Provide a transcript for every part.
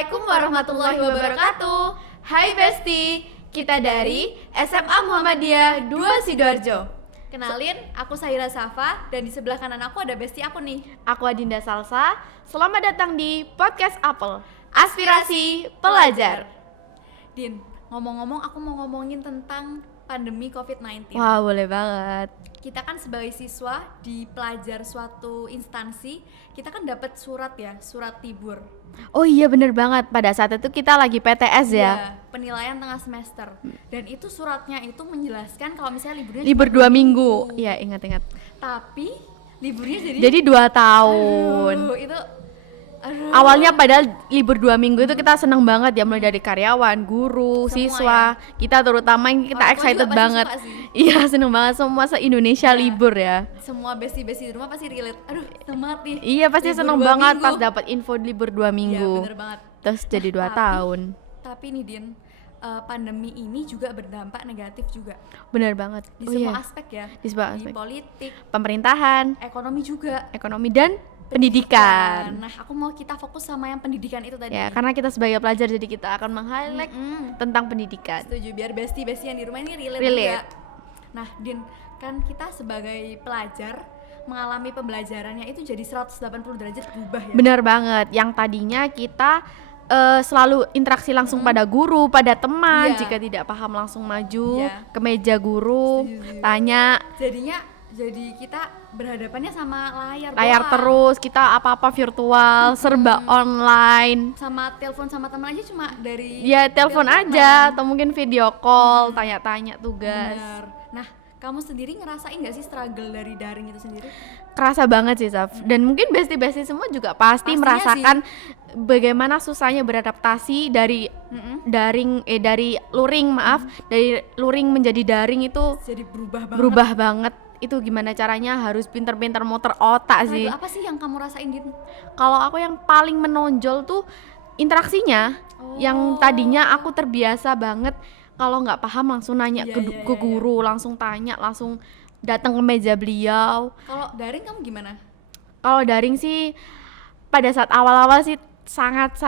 Assalamualaikum warahmatullahi wabarakatuh. Hai Besti, kita dari SMA Muhammadiyah 2 Sidoarjo. Kenalin, aku Saira Safa dan di sebelah kanan aku ada Besti aku nih. Aku Adinda Salsa. Selamat datang di Podcast Apple. Aspirasi Pelajar. Din, ngomong-ngomong aku mau ngomongin tentang pandemi COVID-19. Wah, boleh banget. Kita kan sebagai siswa di pelajar suatu instansi, kita kan dapat surat libur. Oh iya, bener banget. Pada saat itu kita lagi PTS ya. Iya, penilaian tengah semester. Dan itu suratnya itu menjelaskan kalau misalnya liburnya Libur cuma 2 minggu. Iya, ingat-ingat. Tapi liburnya Jadi 2 tahun. Awalnya padahal libur 2 minggu itu kita seneng banget ya, mulai dari karyawan, guru, Semua siswa, kita terutama yang kita Orang tua excited juga pasti banget. suka sih. Iya, seneng banget, semua se-Indonesia Iya. libur ya. Semua besti-besti di rumah pasti relate. Aduh, semangat nih. Iya, pasti Libur seneng 2 banget minggu. pas dapat info libur 2 minggu. Iya, bener banget. Terus jadi 2 Tapi- tahun. Tapi nih Din, pandemi ini juga berdampak negatif juga Bener banget. di Oh semua iya, aspek ya. di semua aspek. Politik, Pemerintahan, ekonomi juga. ekonomi dan pendidikan. Nah, aku mau kita fokus sama yang pendidikan itu tadi. Ya, karena kita sebagai pelajar jadi kita akan meng-highlight tentang pendidikan. Setuju, biar besti-besti yang di rumah ini relate Relate. juga. Nah, Din, kan kita sebagai pelajar mengalami pembelajarannya itu jadi 180 derajat berubah ya. Benar banget. Yang tadinya kita selalu interaksi langsung pada guru, pada teman. Iya. Jika tidak paham langsung maju Iya. ke meja guru, Setuju. tanya, Jadi kita berhadapannya sama layar layar doang. terus, kita apa-apa virtual, serba online. Sama telepon sama teman aja cuma dari Ya, telepon teleponan. aja atau mungkin video call, tanya-tanya tugas. Bener. Nah, kamu sendiri ngerasain gak sih struggle dari daring itu sendiri? Kerasa banget sih, Saf. Dan mungkin besti-besti semua juga pasti Pastinya merasakan bagaimana susahnya beradaptasi dari dari luring, dari luring menjadi daring itu Jadi berubah banget. berubah banget. Itu gimana caranya, harus pinter-pinter muter otak sih. Apa sih yang kamu rasain, Din? Kalau aku yang paling menonjol tuh interaksinya. Yang tadinya aku terbiasa banget kalau nggak paham langsung nanya ke guru, langsung tanya, langsung datang ke meja beliau. Kalau daring kamu gimana? Kalau daring sih pada saat awal-awal sih sangat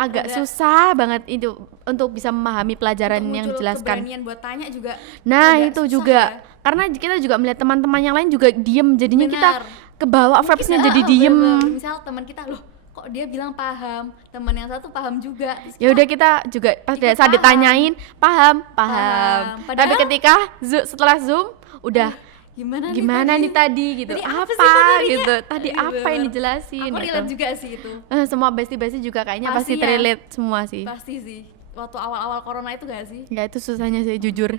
agak susah banget itu untuk bisa memahami pelajaran Untuk yang muncul dijelaskan. keberanian buat tanya juga. Nah, agak itu susah juga ya. karena kita juga melihat teman-teman yang lain juga diem, jadinya Benar. kita kebawa vibes-nya jadi diem. Bener. Misal teman kita, loh kok dia bilang paham, teman yang satu paham juga. Terus Ya udah, kita juga pas Ikut saat paham. ditanyain paham. Paham. Tapi Padahal- ketika setelah Zoom udah gimana nih tadi gitu, Tadi apa apa sih materinya? gitu, tadi Iya, apa yang bener. dijelasin Aku gitu. relate juga sih itu. Semua besti-besti juga kayaknya pasti Pasti ya. relate semua sih. Pasti sih. Waktu awal-awal corona itu gak sih? Ya, itu susahnya sih jujur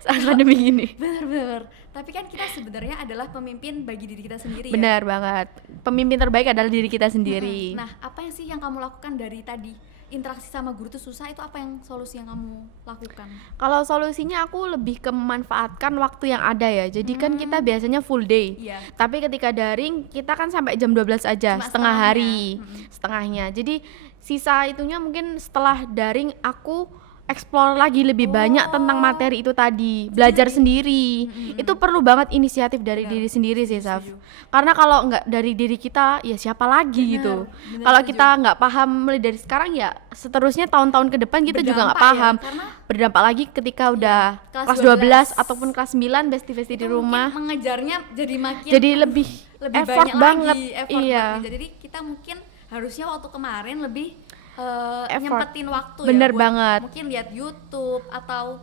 saat pandemi gini. Bener. Tapi kan kita sebenarnya adalah pemimpin bagi diri kita sendiri ya. Benar banget. Pemimpin terbaik adalah diri kita sendiri. Nah, apa yang sih yang kamu lakukan dari tadi? Interaksi sama guru tuh susah, itu apa yang solusi yang kamu lakukan? Kalau solusinya aku lebih ke memanfaatkan waktu yang ada ya. Jadi kan kita biasanya full day. Iya. Tapi ketika daring kita kan sampai jam 12 aja, Cuma setengah hari. setengahnya. Setengahnya. Jadi sisa itunya mungkin setelah daring aku explore lagi lebih banyak tentang materi itu tadi, belajar sendiri. Itu perlu banget inisiatif dari diri sendiri sih, Saf. Karena kalau nggak dari diri kita, ya siapa lagi gitu. bener, Kalau setuju. kita nggak paham mulai dari sekarang, ya seterusnya tahun-tahun ke depan kita juga nggak Berdampak ya, paham. karena Berdampak lagi ketika udah kelas kelas 12 ataupun kelas 9 besti-besti di Itu rumah. mungkin mengejarnya jadi makin Jadi lebih effort banyak banget. lagi, effort Iya. banget. Jadi kita mungkin harusnya waktu kemarin lebih Effort. nyempetin waktu Bener ya buat banget. mungkin lihat YouTube atau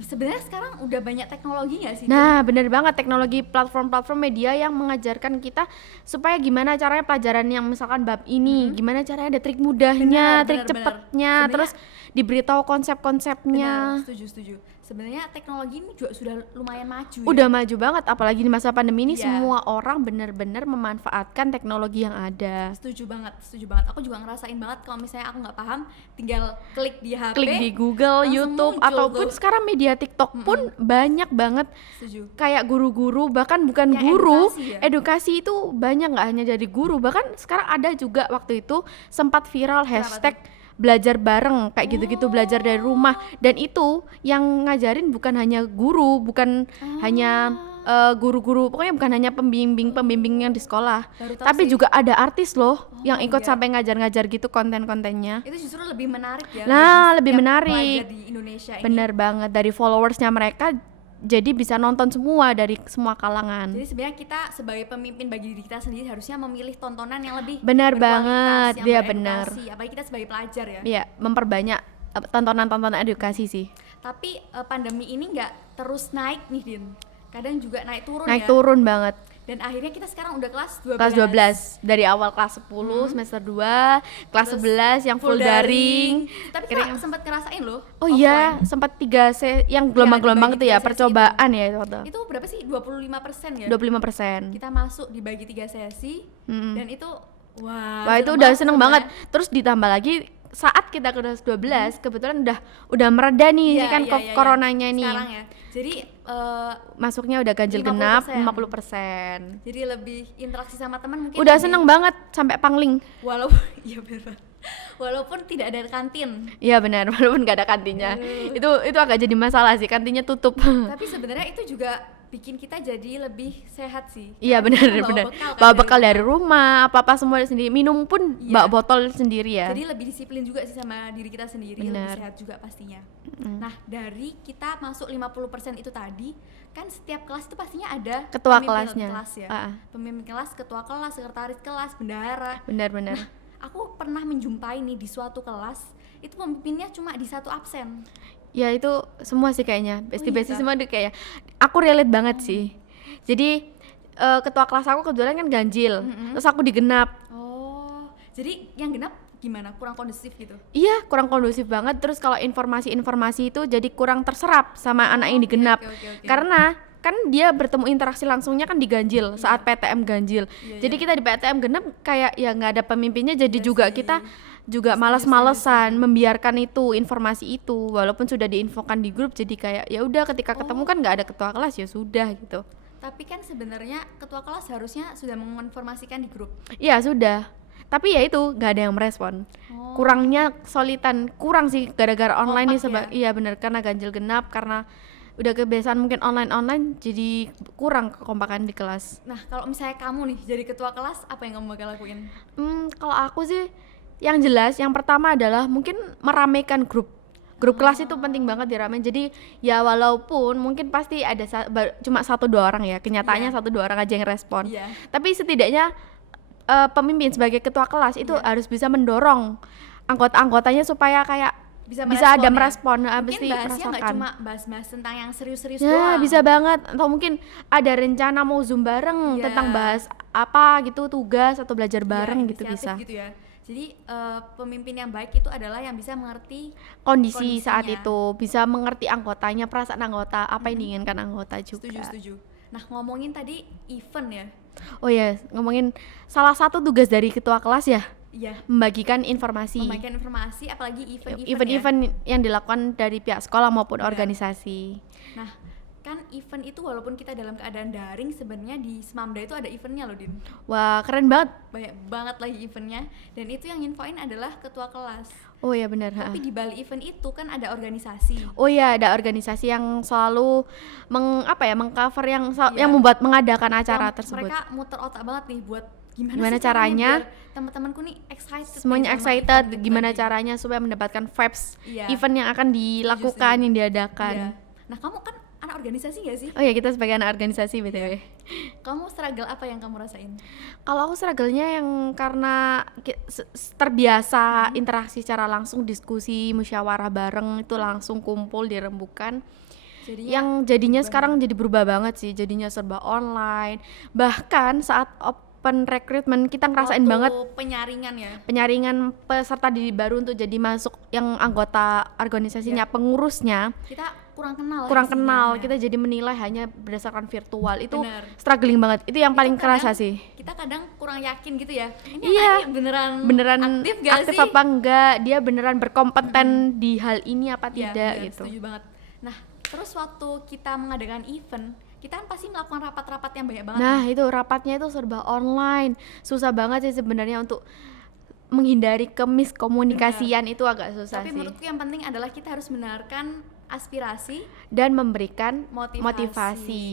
sebenarnya sekarang udah banyak teknologi nggak sih? Nah, bener banget, teknologi platform-platform media yang mengajarkan kita supaya gimana caranya pelajaran yang misalkan bab ini, gimana caranya ada trik mudahnya, trik Bener. cepetnya, Sebenarnya- terus diberitahu konsep-konsepnya. Benar, setuju. Sebenarnya teknologi ini juga sudah lumayan maju Udah ya. maju banget, apalagi di masa pandemi ini Iya. semua orang benar-benar memanfaatkan teknologi yang ada. Setuju banget. Aku juga ngerasain banget kalau misalnya aku nggak paham, tinggal klik di HP. Klik di Google, langsung YouTube, muncul ataupun tuh. sekarang media TikTok pun banyak banget. Setuju. Kayak guru-guru, bahkan bukan Yang guru, edukasi ya? edukasi itu banyak, nggak hanya dari guru, bahkan sekarang ada juga waktu itu sempat viral hashtag belajar bareng kayak gitu-gitu, belajar dari rumah. Dan itu yang ngajarin bukan hanya guru, bukan hanya guru-guru, pokoknya bukan hanya pembimbing yang di sekolah, Baru tahu tapi sih. juga ada artis loh yang ikut iya. sampai ngajar-ngajar gitu konten-kontennya. Itu justru lebih menarik ya. Nah, bagi lebih setiap menarik. pelajar di Indonesia ini. Bener banget, dari followersnya mereka jadi bisa nonton semua dari semua kalangan. Jadi sebenarnya kita sebagai pemimpin bagi diri kita sendiri harusnya memilih tontonan yang lebih Benar berkualitas, banget, yang dia beredukasi. Apalagi kita sebagai pelajar ya. Iya, memperbanyak tontonan-tontonan edukasi sih. Tapi pandemi ini nggak terus naik nih Din. Kadang juga naik turun Naik ya. turun banget. Dan akhirnya kita sekarang udah kelas 12. Kelas 12 dari awal kelas 10 semester 2, kelas Terus 11 yang full daring. Tapi Kira- kita sempat ngerasain loh. Oh iya, sempat 3 yang gelombang-gelombang dibagi itu ya, 3 sesi percobaan ya itu waktu. Itu berapa sih? 25% ya? 25%. Kita masuk dibagi 3 sesi dan itu Wah, itu udah seneng banget. Terus ditambah lagi saat kita ke kelas 12 kebetulan udah mereda nih Iya, kan iya, iya. coronanya nih. Sekarang ya. Jadi Masuknya udah ganjil genap 50%. 50%. Jadi lebih interaksi sama teman mungkin Udah lebih- seneng banget sampai pangling. Walaupun iya benar. Walaupun tidak ada kantin. Iya benar, walaupun nggak ada kantinnya. Itu agak jadi masalah sih, kantinnya tutup. Tapi sebenarnya itu juga bikin kita jadi lebih sehat sih. Iya Karena kita benar. bawa bekal kan Bawa dari bekal dari rumah. rumah, apa-apa semua sendiri. Minum pun Iya. bawa botol sendiri ya. Jadi lebih disiplin juga sih sama diri kita sendiri, lebih Benar. sehat juga pastinya. Nah, dari kita masuk 50% itu tadi, kan setiap kelas itu pastinya ada Ketua pemimpin kelasnya. kelas ya. Ah. Pemimpin kelas, ketua kelas, sekretaris kelas, bendahara. Benar-benar. Aku pernah menjumpai nih di suatu kelas, itu pemimpinnya cuma di satu absen. Ya itu semua sih kayaknya. Besti-besti iya. semua deh kayak. Aku relate banget sih. Jadi ketua kelas aku kebetulan kan ganjil. Terus aku digenap. Oh, jadi yang genap gimana? Kurang kondusif gitu? Iya, kurang kondusif banget. Terus kalau informasi-informasi itu jadi kurang terserap sama anak yang digenap. oke. Karena kan dia bertemu interaksi langsungnya kan di ganjil saat PTM ganjil. Iya, Jadi kita di PTM genap kayak ya nggak ada pemimpinnya, jadi Iya juga sih. kita juga malas-malesan membiarkan itu informasi itu walaupun sudah diinfokan di grup, jadi kayak ya udah ketika ketemu kan nggak ada ketua kelas ya sudah gitu. Tapi kan sebenarnya ketua kelas harusnya sudah menginformasikan di grup. Iya sudah. Tapi ya itu nggak ada yang merespon. Oh. Kurangnya solitan, kurang sih gara-gara online nih Kompak iya bener karena ganjil genap, karena udah kebiasaan mungkin online jadi kurang kekompakan di kelas. Nah, kalau misalnya kamu nih jadi ketua kelas, apa yang kamu bakal lakuin? Kalau aku sih yang jelas yang pertama adalah mungkin meramaikan grup kelas itu penting banget diramein. Jadi ya walaupun mungkin pasti ada cuma 1-2 orang ya, kenyataannya 1-2 orang aja yang respon. Iya. Tapi setidaknya pemimpin sebagai ketua kelas itu harus bisa mendorong anggota-anggotanya supaya kayak bisa ada merespon, Mungkin mesti bahasnya nggak merasakan. cuma bahas-bahas tentang yang serius-serius Ya doang. bisa banget, atau mungkin ada rencana mau zoom bareng Iya. tentang bahas apa gitu, tugas atau belajar bareng Iya, gitu inisiatif bisa. gitu ya. Jadi pemimpin yang baik itu adalah yang bisa mengerti Kondisi saat kondisinya. itu, bisa mengerti anggotanya, perasaan anggota, apa yang diinginkan anggota juga. setuju. Nah, ngomongin tadi event ya. Oh ya, ngomongin salah satu tugas dari ketua kelas ya, Iya, membagikan informasi. membagikan informasi apalagi event-event ya. Event-event yang dilakukan dari pihak sekolah maupun Benar. organisasi. Nah, kan event itu walaupun kita dalam keadaan daring, sebenarnya di Semamda itu ada eventnya loh, Din. Wah, keren banget. Banyak banget lagi eventnya, dan itu yang infoin adalah ketua kelas. Oh ya benar. Ha. Tapi di balik event itu kan ada organisasi. Oh ya, ada organisasi yang selalu mengcover yang Iya. yang mengadakan acara Yang tersebut. Mereka muter otak banget nih buat Gimana sih caranya biar teman-temanku nih excited. Semuanya nih sama excited event gimana lagi. caranya supaya mendapatkan vibes Iya. event yang akan dilakukan, setuju. yang diadakan. Iya. Nah, kamu kan anak organisasi gak sih? Oh ya, kita sebagai anak organisasi BTW. Kamu struggle apa yang kamu rasain? Kalau aku struggle-nya yang karena terbiasa interaksi secara langsung, diskusi, musyawarah bareng itu langsung kumpul di rembukan. Jadinya Yang jadinya sekarang jadi berubah banget sih, jadinya serba online. Bahkan saat open recruitment kita ngerasain waktu banget penyaringan ya. penyaringan peserta didik baru untuk jadi masuk yang anggota organisasinya, pengurusnya Kita kurang kenal. kurang sih kenal, sebenarnya. kita jadi menilai hanya berdasarkan virtual. Itu Benar. struggling banget, itu yang Itu paling kerasa kadang sih. Kita kadang kurang yakin gitu ya. Ini Iya. anak ini Beneran aktif gak aktif sih? apa enggak, dia beneran berkompeten di hal ini apa Iya, tidak iya, gitu. setuju banget. Nah, terus waktu kita mengadakan event, kita kan pasti melakukan rapat-rapat yang banyak banget. Nah, itu rapatnya itu serba online. Susah banget sih sebenarnya untuk menghindari kemiskomunikasian, itu agak susah Tapi sih. menurutku yang penting adalah kita harus mendengarkan aspirasi, dan memberikan motivasi. motivasi.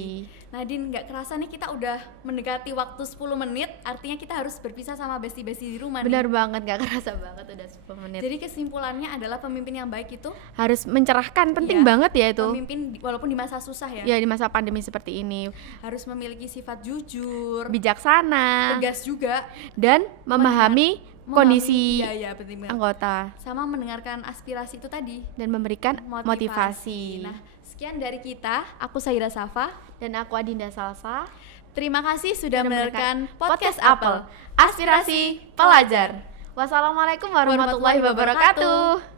Nadine, nggak kerasa nih kita udah mendekati waktu 10 menit, artinya kita harus berpisah sama besti-besti di rumah nih. Benar banget, gak kerasa banget udah 10 menit. Jadi kesimpulannya adalah pemimpin yang baik itu Harus mencerahkan, penting ya, banget ya itu. pemimpin walaupun di masa susah ya, Ya di masa pandemi seperti ini, harus memiliki sifat jujur, bijaksana tegas juga, dan memahami kondisi iya penting banget. anggota Sama mendengarkan aspirasi itu tadi, dan memberikan motivasi. Nah, sekian dari kita. Aku Saira Safa. Dan aku Adinda Salsa. Terima kasih sudah Sudah mendengarkan mendengarkan podcast Podcast Apel. Apel. Aspirasi pelajar. Wassalamualaikum warahmatullahi wabarakatuh.